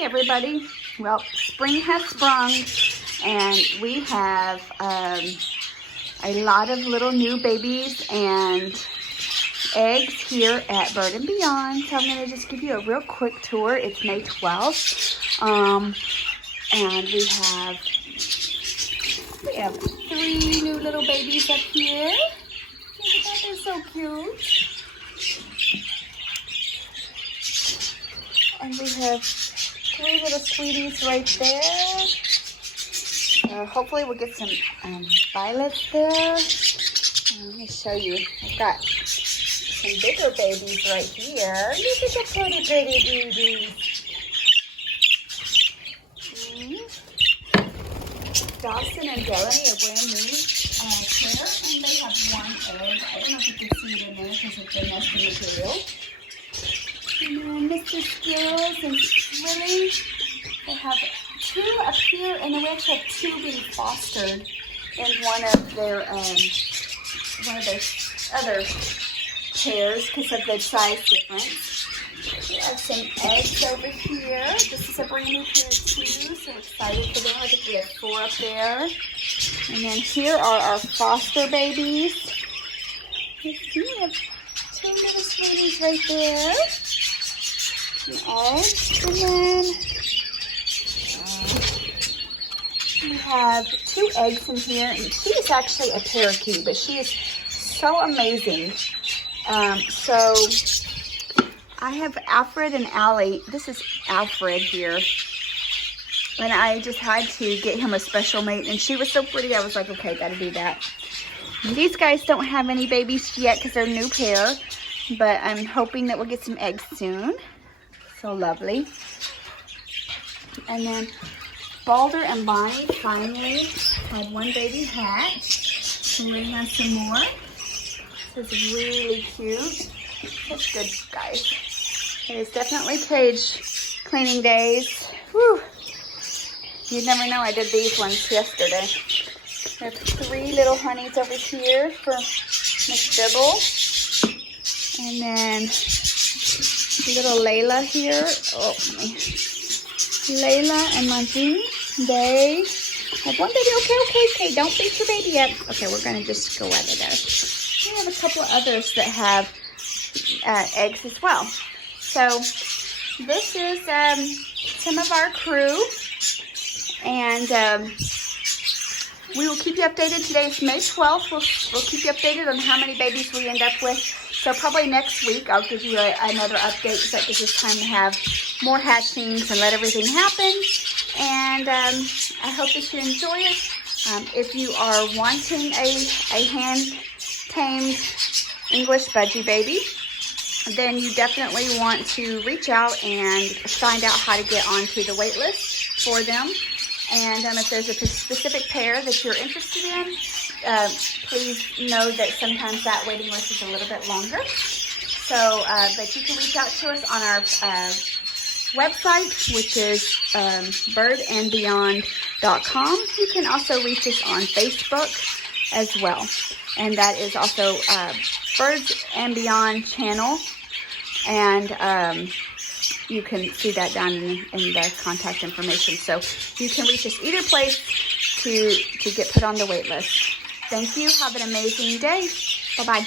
Hey everybody, well, spring has sprung and we have a lot of little new babies and eggs here at Bird and Beyond. So I'm going to just give you a real quick tour. It's May 12th and we have 3 new little babies up here. Look at that, they're so cute. And we have 3 little sweeties right there. Hopefully we'll get some violets there. Let me show you. I've got some bigger babies right here. Look at the pretty babies. Dawson and Delaney are brand new pair, and they have 1 egg. I don't know if you can see it in there because it's the nesting material. And then Mr. Skittles and Lily, they have 2 up here, and then we actually have 2 being fostered in one of their other pairs because of the size difference. We have some eggs over here. This is a brand new pair too, so excited for them. I think we have 4 up there. And then here are our foster babies. We have 2 little sweeties right there. Eggs, and then we have 2 eggs in here, and she is actually a parakeet, but she is so amazing. So I have Alfred and Allie. This is Alfred here, and I just had to get him a special mate, and she was so pretty. I was like, okay, gotta do that. And these guys don't have any babies yet because they're a new pair, but I'm hoping that we'll get some eggs soon. So lovely. And then Balder and Bonnie finally had 1 baby hatch. We're waiting on some more. This is really cute. That's good, guys. It is definitely cage cleaning days. Whew. You'd never know I did these ones yesterday. We have 3 little honeys over here for Miss Bibble. And then little Layla here. Oh, my. Layla and Manjin, they have 1 baby. Okay. Don't beat your baby up. Okay, we're going to just go over there. We have a couple of others that have eggs as well. So this is some of our crew. And we will keep you updated. Today is May 12th. We'll keep you updated on how many babies we end up with. So probably next week I'll give you another update because that gives us time to have more hatchings and let everything happen. And I hope that you enjoy it. If you are wanting a hand-tamed English budgie baby, then you definitely want to reach out and find out how to get onto the wait list for them. And if there's a specific pair that you're interested in, please know that sometimes that waiting list is a little bit longer. So, but you can reach out to us on our website, which is birdandbeyond.com. You can also reach us on Facebook as well. And that is also Birds and Beyond channel. And you can see that down in the contact information. So you can reach us either place to get put on the wait list. Thank you. Have an amazing day. Bye-bye.